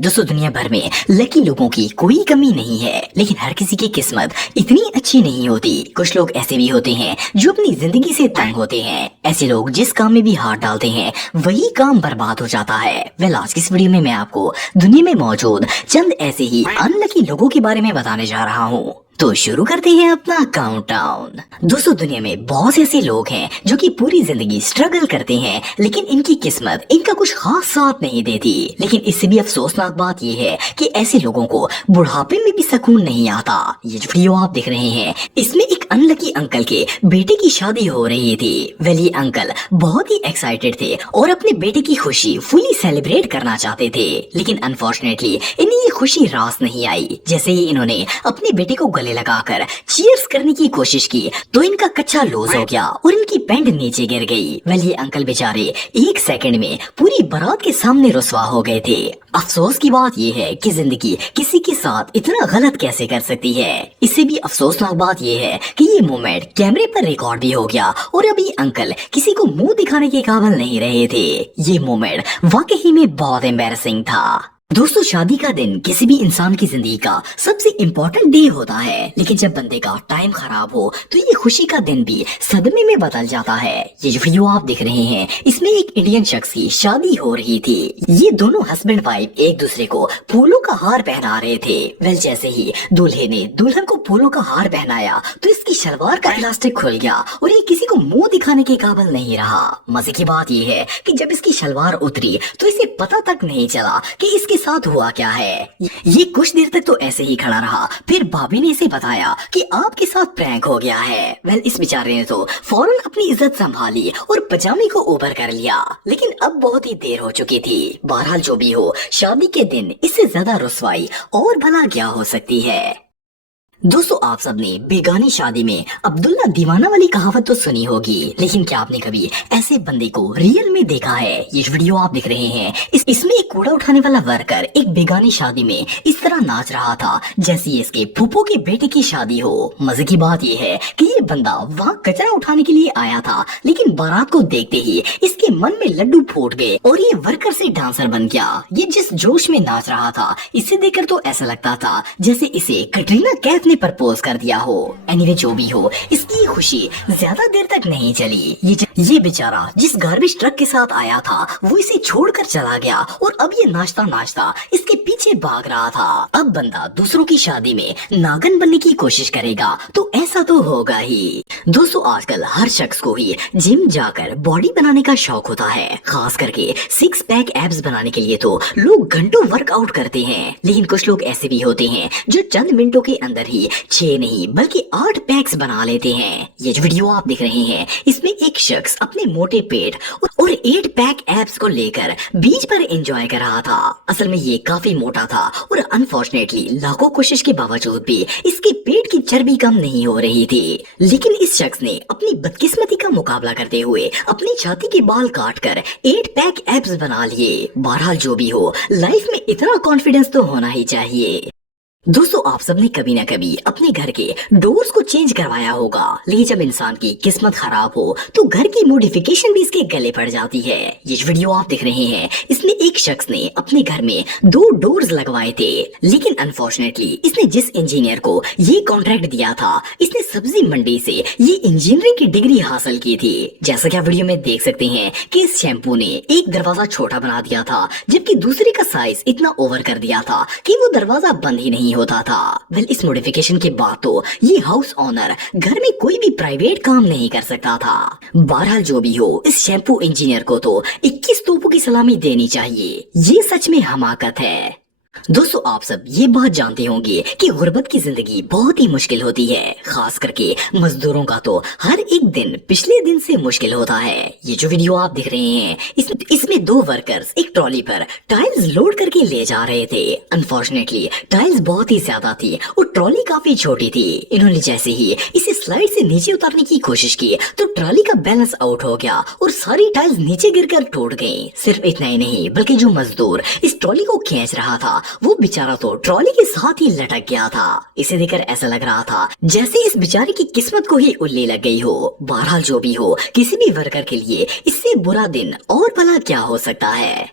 दोस्तों, दुनिया भर में लकी लोगों की कोई कमी नहीं है, लेकिन हर किसी की किस्मत इतनी अच्छी नहीं होती। कुछ लोग ऐसे भी होते हैं जो अपनी जिंदगी से तंग होते हैं। ऐसे लोग जिस काम में भी हाथ डालते हैं वही काम बर्बाद हो जाता है। आज की इस वीडियो में मैं आपको दुनिया में मौजूद चंद ऐसे ही अनलकी लोगों के बारे में बताने जा रहा हूँ। तो शुरू करते हैं अपना काउंटडाउन। दोस्तों, दुनिया में बहुत ऐसे लोग हैं जो कि पूरी जिंदगी स्ट्रगल करते हैं, लेकिन इनकी किस्मत इनका कुछ खास साथ नहीं देती। लेकिन इससे भी अफसोसनाक बात यह है कि ऐसे लोगों को बुढ़ापे में भी सुकून नहीं आता। ये जो वीडियो आप देख रहे हैं, इसमें एक अनलकी अंकल के बेटे की शादी हो रही थी। ये अंकल बहुत ही एक्साइटेड थे और अपने बेटे की खुशी फुली सेलिब्रेट करना चाहते थे, लेकिन अनफॉर्चुनेटली इन्हें ये खुशी रास नहीं आई। जैसे ही इन्होंने अपने बेटे को गले लगाकर चीयर्स करने की कोशिश की तो इनका कच्चा लूज हो गया और इनकी पैंट नीचे गिर गई। ये अंकल बेचारे एक सेकंड में पूरी बारात के सामने रुसवा हो गए थे। अफसोस की बात यह है कि जिंदगी किसी के साथ इतना गलत कैसे कर सकती है। इससे भी अफसोसनाक बात यह है कि ये मोमेंट कैमरे पर रिकॉर्ड भी हो गया और अभी अंकल किसी को मुंह दिखाने के काबिल नहीं रहे थे। ये मोमेंट वाकई में बहुत एम्बैरेसिंग था। दोस्तों, शादी का दिन किसी भी इंसान की जिंदगी का सबसे इम्पोर्टेंट डे होता है, लेकिन जब बंदे का टाइम खराब हो तो ये खुशी का दिन भी सदमे में बदल जाता है। ये जो वीडियो आप देख रहे हैं, इसमें एक इंडियन शख्स की शादी हो रही थी। ये दोनों हस्बैंड वाइफ एक दूसरे को फूलों का हार पहना रहे थे। जैसे ही दूल्हे ने दुल्हन को फूलों का हार पहनाया तो इसकी शलवार का इलास्टिक खुल गया और ये किसी को मुंह दिखाने के काबिल नहीं रहा। मजे की बात यह है कि जब इसकी शलवार उतरी तो इसे पता तक नहीं चला कि इसके साथ हुआ क्या है। ये कुछ देर तक तो ऐसे ही खड़ा रहा। फिर भाभी ने इसे बताया कि आपके साथ प्रैंक हो गया है। इस बेचारे ने तो फौरन अपनी इज्जत संभाली और पजामे को ऊपर कर लिया, लेकिन अब बहुत ही देर हो चुकी थी। बहरहाल जो भी हो, शादी के दिन इससे ज्यादा रुसवाई और भला क्या हो सकती है। दोस्तों, आप सबने बेगानी शादी में अब्दुल्ला दीवाना वाली कहावत तो सुनी होगी, लेकिन क्या आपने कभी ऐसे बंदे को रियल में देखा है? ये वीडियो आप देख रहे हैं, इसमें एक कूड़ा उठाने वाला वर्कर एक बेगानी शादी में इस तरह नाच रहा था जैसे इसके फूफो के बेटे की शादी हो। मजे की बात यह है कि ये बंदा वहाँ कचरा उठाने के लिए आया था, लेकिन बारात को देखते ही इसके मन में लड्डू फूट गए और ये वर्कर से डांसर बन गया। ये जिस जोश में नाच रहा था, इसे देखकर तो ऐसा लगता था जैसे इसे कटरीना कैफ ने प्रपोज कर दिया हो। एनीवे, जो भी हो, इसकी खुशी ज्यादा देर तक नहीं चली। ये बेचारा जिस गार्बेज ट्रक के साथ आया था वो इसे छोड़कर चला गया और अब ये नाचता नाचता इसके पीछे भाग रहा था। अब बंदा दूसरों की शादी में नागन बनने की कोशिश करेगा तो ऐसा तो होगा ही। दोस्तों, आजकल हर शख्स को ही जिम जाकर बॉडी बनाने का शौक होता है। खास करके 6 पैक एब्स बनाने के लिए तो लोग घंटों वर्कआउट करते हैं, लेकिन कुछ लोग ऐसे भी होते हैं जो चंद मिनटों के अंदर ही 6 नहीं बल्कि 8 पैक्स बना लेते हैं। ये जो वीडियो आप देख रहे हैं, इसमें एक शख्स अपने मोटे पेट और 8 पैक एब्स को लेकर बीच पर एंजॉय कर रहा था। असल में ये काफी मोटा था और अनफॉर्चुनेटली लाखों कोशिश के बावजूद भी इसके पेट की चर्बी कम नहीं हो रही थी। लेकिन इस शख्स ने अपनी बदकिस्मती का मुकाबला करते हुए अपनी छाती के बाल काटकर 8 पैक एब्स बना लिए। बहरहाल जो भी हो, लाइफ में इतना कॉन्फिडेंस तो होना ही चाहिए। दोस्तों, आप सबने कभी ना कभी अपने घर के डोर्स को चेंज करवाया होगा, लेकिन जब इंसान की किस्मत खराब हो तो घर की मॉडिफिकेशन भी इसके गले पड़ जाती है। ये वीडियो आप देख रहे हैं, इसमें एक शख्स ने अपने घर में 2 डोर्स लगवाए थे, लेकिन अनफॉर्चुनेटली इसने जिस इंजीनियर को ये कॉन्ट्रैक्ट दिया था, इसने सब्जी मंडी से ये इंजीनियरिंग की डिग्री हासिल की थी। जैसा कि आप वीडियो में देख सकते हैं कि इस शैम्पू ने एक दरवाजा छोटा बना दिया था, जबकि दूसरे का साइज इतना ओवर कर दिया था कि वो दरवाजा बंद ही नहीं होता था। इस मॉडिफिकेशन के बाद तो ये हाउस ओनर घर में कोई भी प्राइवेट काम नहीं कर सकता था। बहरहाल जो भी हो, इस शैम्पू इंजीनियर को तो 21 तोपों की सलामी देनी चाहिए। ये सच में हमाकत है। दोस्तों, आप सब ये बात जानते होंगे कि गुर्बत की जिंदगी बहुत ही मुश्किल होती है। खास करके मजदूरों का तो हर एक दिन पिछले दिन से मुश्किल होता है। ये जो वीडियो आप देख रहे हैं, इसमें जिसमें दो वर्कर्स एक ट्रॉली पर टाइल्स लोड करके ले जा रहे थे। अनफॉर्चुनेटली टाइल्स बहुत ही ज्यादा थी और ट्रॉली काफी छोटी थी। इन्होंने जैसे ही इसे स्लाइड से नीचे उतारने की कोशिश की तो ट्रॉली का बैलेंस आउट हो गया और सारी टाइल्स नीचे गिरकर टूट गई। सिर्फ इतना ही नहीं बल्कि जो मजदूर इस ट्रॉली को खींच रहा था वो बेचारा तो ट्रॉली के साथ ही लटक गया था। इसे देखकर ऐसा लग रहा था जैसे इस बेचारे की किस्मत को ही उल्ली लग गई हो। बहरहाल जो भी हो, किसी भी वर्कर के लिए इससे बुरा दिन और भला क्या हो सकता है।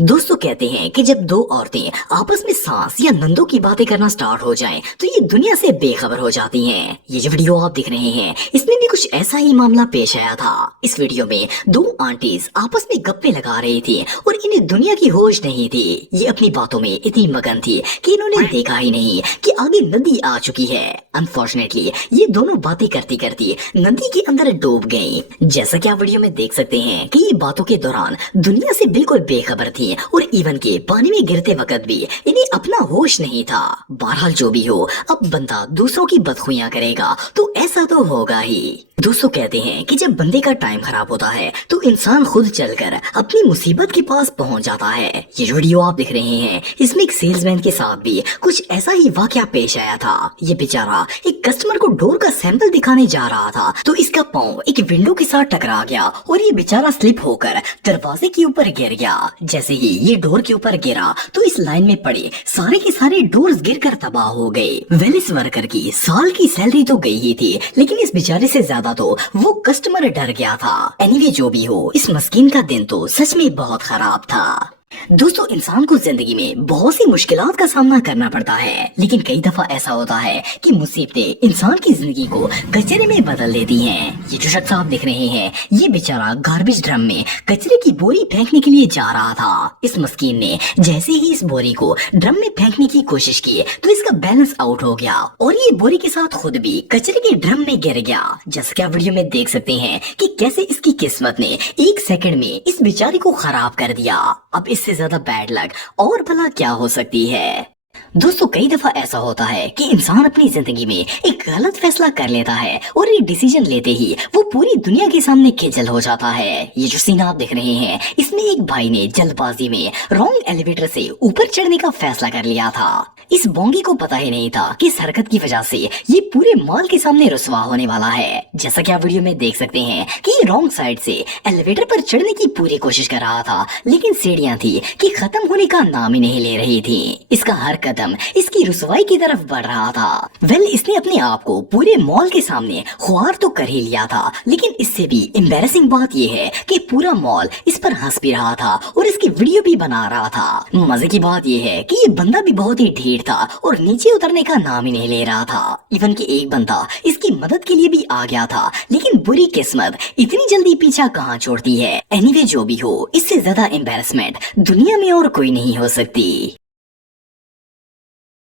दोस्तों कहते हैं कि जब दो औरतें आपस में सास या नंदों की बातें करना स्टार्ट हो जाएं, तो ये दुनिया से बेखबर हो जाती हैं। ये जो वीडियो आप देख रहे हैं इसमें भी कुछ ऐसा ही मामला पेश आया था। इस वीडियो में दो आंटीज आपस में गप्पे लगा रही थी और इन्हें दुनिया की होश नहीं थी। ये अपनी बातों में इतनी मगन थी कि इन्होंने देखा ही नहीं कि आगे नदी आ चुकी है। अनफॉर्चुनेटली ये दोनों बातें करती करती नदी के अंदर डूब गयी। जैसा कि आप वीडियो में देख सकते हैं कि ये बातों के दौरान दुनिया से बिल्कुल बेखबर थी और इवन के पानी में गिरते वक्त भी इन्हें अपना होश नहीं था। बहरहाल जो भी हो, अब बंदा दूसरों की बदखुइयां करेगा तो ऐसा तो होगा ही। दोस्तों कहते हैं कि जब बंदे का टाइम खराब होता है तो इंसान खुद चलकर अपनी मुसीबत के पास पहुंच जाता है। ये जो वीडियो आप देख रहे हैं इसमें एक सेल्समैन के साथ भी कुछ ऐसा ही वाकया पेश आया था। ये बेचारा एक कस्टमर को डोर का सैंपल दिखाने जा रहा था तो इसका पाँव एक विंडो के साथ टकरा गया और ये बेचारा स्लिप होकर दरवाजे के ऊपर गिर गया। जैसे ही ये डोर के ऊपर गिरा तो इस लाइन में पड़े सारे के सारे डोर्स गिरकर तबाह हो गए। वेल इस वर्कर की साल की सैलरी तो गई ही थी, लेकिन इस बेचारे से ज्यादा तो वो कस्टमर डर गया था। एनीवे जो भी हो, इस मस्कीन का दिन तो सच में बहुत खराब था। दोस्तों इंसान को जिंदगी में बहुत सी मुश्किलात का सामना करना पड़ता है, लेकिन कई दफा ऐसा होता है कि मुसीबतें इंसान की जिंदगी को कचरे में बदल देती हैं। ये जो शख्स आप देख रहे हैं ये बेचारा गार्बेज ड्रम में कचरे की बोरी फेंकने के लिए जा रहा था। इस मस्कीन ने जैसे ही इस बोरी को ड्रम में फेंकने की कोशिश की तो इसका बैलेंस आउट हो गया और ये बोरी के साथ खुद भी कचरे के ड्रम में गिर गया। जैसा कि आप वीडियो में देख सकते हैं कि कैसे इसकी किस्मत ने एक सेकंड में इस बेचारे को खराब कर दिया। अब इससे ज्यादा बैड लक और भला क्या हो सकती है। दोस्तों कई दफा ऐसा होता है कि इंसान अपनी जिंदगी में एक गलत फैसला कर लेता है और ये डिसीजन लेते ही वो पूरी दुनिया के सामने खिंचल हो जाता है। ये जो सीन आप देख रहे हैं इसमें एक भाई ने जल्दबाजी में रॉन्ग एलिवेटर से ऊपर चढ़ने का फैसला कर लिया था। इस बोंगी को पता ही नहीं था कि इस हरकत की वजह से ये पूरे मॉल के सामने रुसवा होने वाला है। जैसा कि आप वीडियो में देख सकते हैं कि ये रॉन्ग साइड से एलिवेटर पर चढ़ने की पूरी कोशिश कर रहा था, लेकिन सीढ़ियां थी कि खत्म होने का नाम ही नहीं ले रही थी। इसका हर कदम इसकी रुसवाई की तरफ बढ़ रहा था। वेल इसने अपने आप को पूरे मॉल के सामने ख्वार तो कर ही लिया था, लेकिन इससे भी एम्बैरेसिंग बात यह है कि पूरा मॉल इस पर हंस भी रहा था और इसकी वीडियो भी बना रहा था। मजे की बात यह है कि ये बंदा भी बहुत ही ढीठ था और नीचे उतरने का नाम ही नहीं ले रहा था। इवन कि एक बंदा इसकी मदद के लिए भी आ गया था, लेकिन बुरी किस्मत इतनी जल्दी पीछा कहाँ छोड़ती है। एनीवे जो भी हो, इससे ज्यादा एम्बैरेसमेंट दुनिया में और कोई नहीं हो सकती।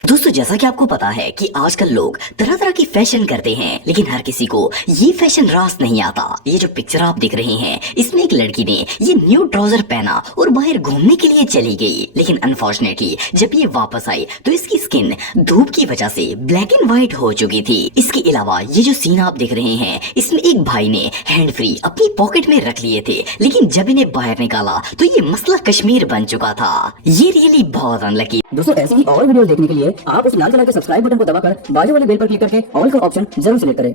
दोस्तों जैसा कि आपको पता है कि आजकल लोग तरह तरह की फैशन करते हैं, लेकिन हर किसी को ये फैशन रास नहीं आता। ये जो पिक्चर आप देख रहे हैं इसमें एक लड़की ने ये न्यू ट्राउजर पहना और बाहर घूमने के लिए चली गई, लेकिन अनफॉर्चुनेटली जब ये वापस आई तो इसकी स्किन धूप की वजह से ब्लैक एंड व्हाइट हो चुकी थी। इसके अलावा ये जो सीन आप देख रहे हैं इसमें एक भाई ने हैंड फ्री अपनी पॉकेट में रख लिए थे, लेकिन जब इन्हें बाहर निकाला तो ये मसला कश्मीर बन चुका था। ये रियली बहुत अनलकी। दोस्तों ऐसी ही और वीडियोस देखने के लिए आप उस लाल कलर के सब्सक्राइब बटन को दबाकर बाजू वाले बेल पर क्लिक करके ऑल का ऑप्शन जरूर सिलेक्ट करें।